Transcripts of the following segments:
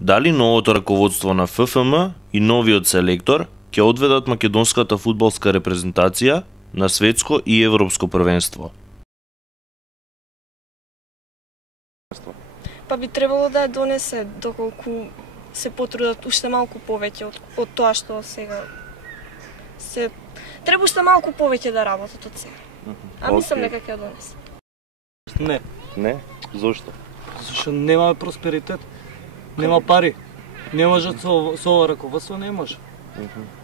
Дали новото раководство на ФФМ и новиот селектор ќе одведат македонската фудбалска репрезентација на светско и европско првенство? Па би требало да ја донесе доколку се потрудат уште малку повеќе од тоа што сега се треба уште малку повеќе да работат од сега. А мислам дека ќе ја донесе. Не. Не? Зошто? Зашто нема просперитет, нема пари. Не можат со ова раководство, не може.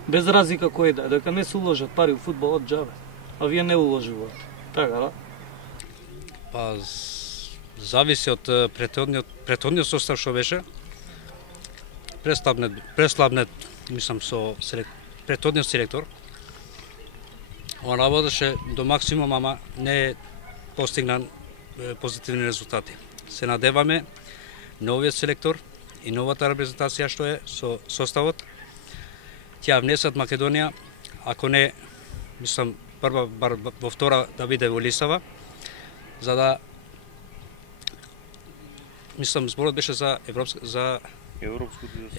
Без разлика кој да, дека не се уложат пари у фудбалот џабе. А вие не уложувате. Така, да? Па зависи од претходниот состав што беше. Преслабнет, мислам, со претходниот селектор. Он работеше до максимум, ама не постигна позитивни резултати. Се надеваме новиот селектор и новата репрезентација што е со составот, ќе внесат Македонија, ако не, мислам, прва, бар во втора да биде во листава, за да, мислам, зборот беше за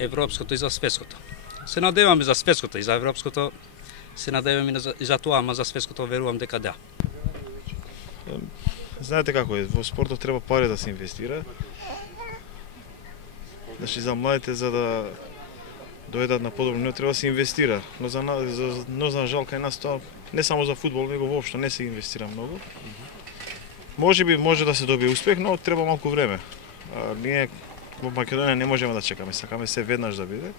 европското и за светското. Се надеваме за светското и за европското, се надеваме и за тоа, ама за светското верувам дека да. Знаете како е, во спортот треба пари да се инвестира. Значи за младите за да дојдат на подобро ниво треба да се инвестира. Но за жал кај нас тоа не само за фудбал, него воопшто не се инвестира многу. Можеби може да се добие успех, но треба малку време. Ние во Македонија не можеме да чекаме, сакаме се веднаш да биде.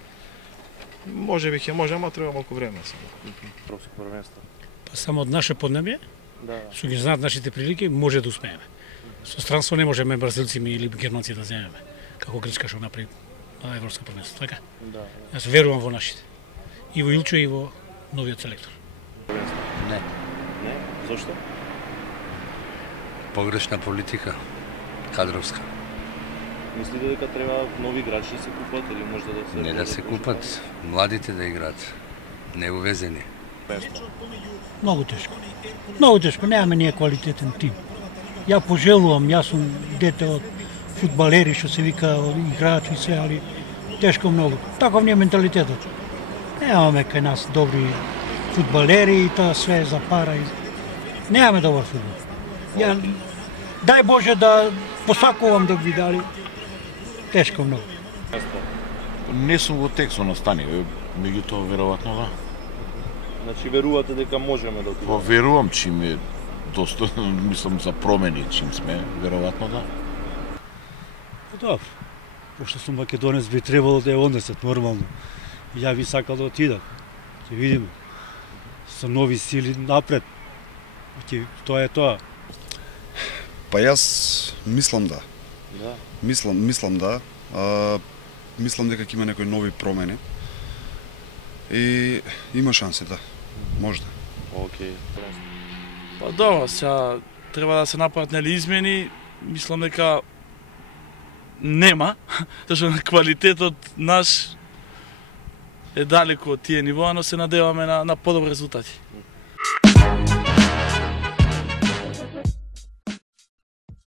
Можеби ќе може, ама треба малку време само. Професор првенство. Па само од наше поднебје, што ги знаат нашите прилики, може да успееме. Со странство не можеме бразилци или германци да земеме, како Грчка што направи на европско првенство, така? Да. Јас верувам во нашите. И во Илчо и во новиот селектор. Не. Не? Зошто? Погрешна политика, кадровска. Мислите дека треба нови играчи да се купат или можда да се... Не да се купат, младите да играат, неувезени. Многу тешко. Многу тешко, немаме ние квалитетен тим. Ја пожелувам, јас сум дете од фудбалери, што се вика, играчи и се, али тешко многу. Таков ни е менталитетот. Немаме кај нас добри фудбалери и тоа све за пара. Немаме добар фудбал. Ја, дај Боже да посакувам да би дали. Тешко многу. Не сум во текстот на стани, меѓутоа веројатно да. Значи верувате дека можеме да отидеме? Верувам чим е доста, мислам за промени чим сме, веројатно да. Добро. Пошто сум македонец би требало да ја однесат нормално. Ја би сакал да отидам. Ќе видиме. Со нови сили напред. Тоа е тоа. Па јас мислам да. Да. Мислам да. Мислам дека ќе има некои нови промени. И има шанси, да. Може да. Океј. Па добро, сега треба да се направат нели измени, мислам дека нема, зашто на квалитетот наш е далеку од тие нивоа, но се надеваме на подобри резултати.